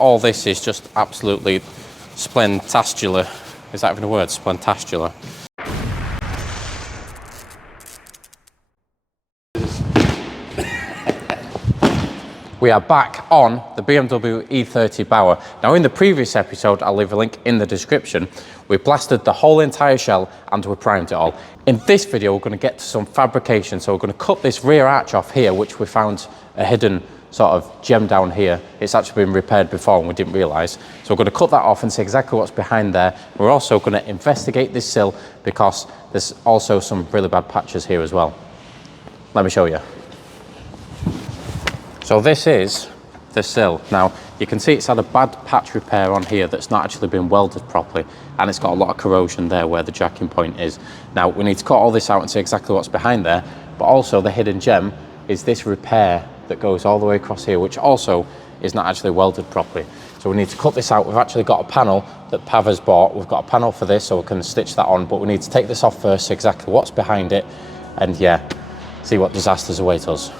all this is just absolutely Splentastula. Is that even a word? Splentastula. We are back on the BMW E30 Baur. Now in the previous episode, I'll leave a link in the description, we blasted the whole entire shell and we primed it all. In this video, we're going to get to some fabrication. So we're going to cut this rear arch off here, which we found a hidden sort of gem down here. It's actually been repaired before and we didn't realise. So we're going to cut that off and see exactly what's behind there. We're also going to investigate this sill because there's also some really bad patches here as well. Let me show you. So this is the sill. Now you can see it's had a bad patch repair on here that's not actually been welded properly, and it's got a lot of corrosion there where the jacking point is. Now we need to cut all this out and see exactly what's behind there, but also the hidden gem is this repair that goes all the way across here, which also is not actually welded properly. So we need to cut this out. We've actually got a panel that Pav has bought. We've got a panel for this so we can stitch that on, but we need to take this off first, see exactly what's behind it, and yeah, see what disasters await us.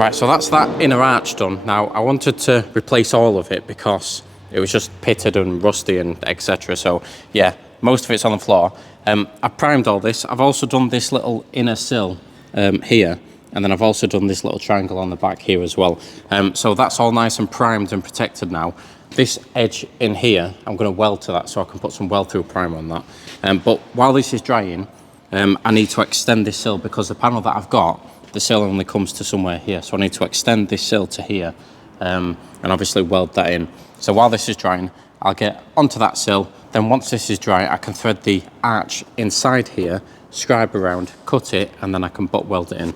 Right, so that's that inner arch done. Now, I wanted to replace all of it because it was just pitted and rusty and etc. So, yeah, most of it's on the floor. I primed all this. I've also done this little inner sill here, and then I've also done this little triangle on the back here as well. So that's all nice and primed and protected now. This edge in here, I'm going to weld to that so I can put some weld-through primer on that. But while this is drying, I need to extend this sill because the panel that I've got, the sill only comes to somewhere here. So I need to extend this sill to here and obviously weld that in. So while this is drying, I'll get onto that sill. Then once this is dry, I can thread the arch inside here, scribe around, cut it, and then I can butt weld it in.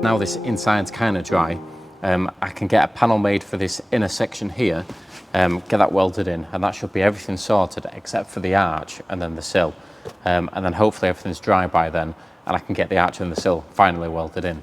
Now this inside's kind of dry, I can get a panel made for this inner section here, get that welded in, and that should be everything sorted except for the arch and then the sill. And then hopefully everything's dry by then, and I can get the arch and the sill finally welded in.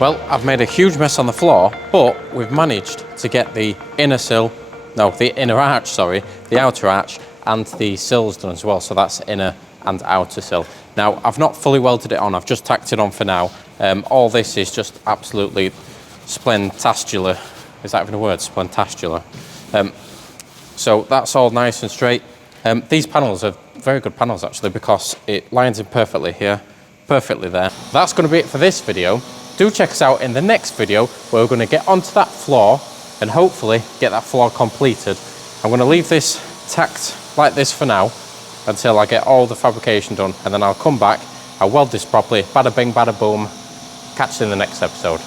Well, I've made a huge mess on the floor, but we've managed to get the inner sill, no, the inner arch, sorry, the outer arch, and the sills done as well. So that's inner and outer sill. Now, I've not fully welded it on, I've just tacked it on for now. All this is just absolutely Splentastula. Is that even a word? Splentastula. So that's all nice and straight. These panels are very good panels actually, because it lines in perfectly here, perfectly there. That's going to be it for this video. Do check us out in the next video, where we're going to get onto that floor and hopefully get that floor completed. I'm going to leave this tacked like this for now until I get all the fabrication done, and then I'll come back, I'll weld this properly, bada bing, bada boom. Catch you in the next episode.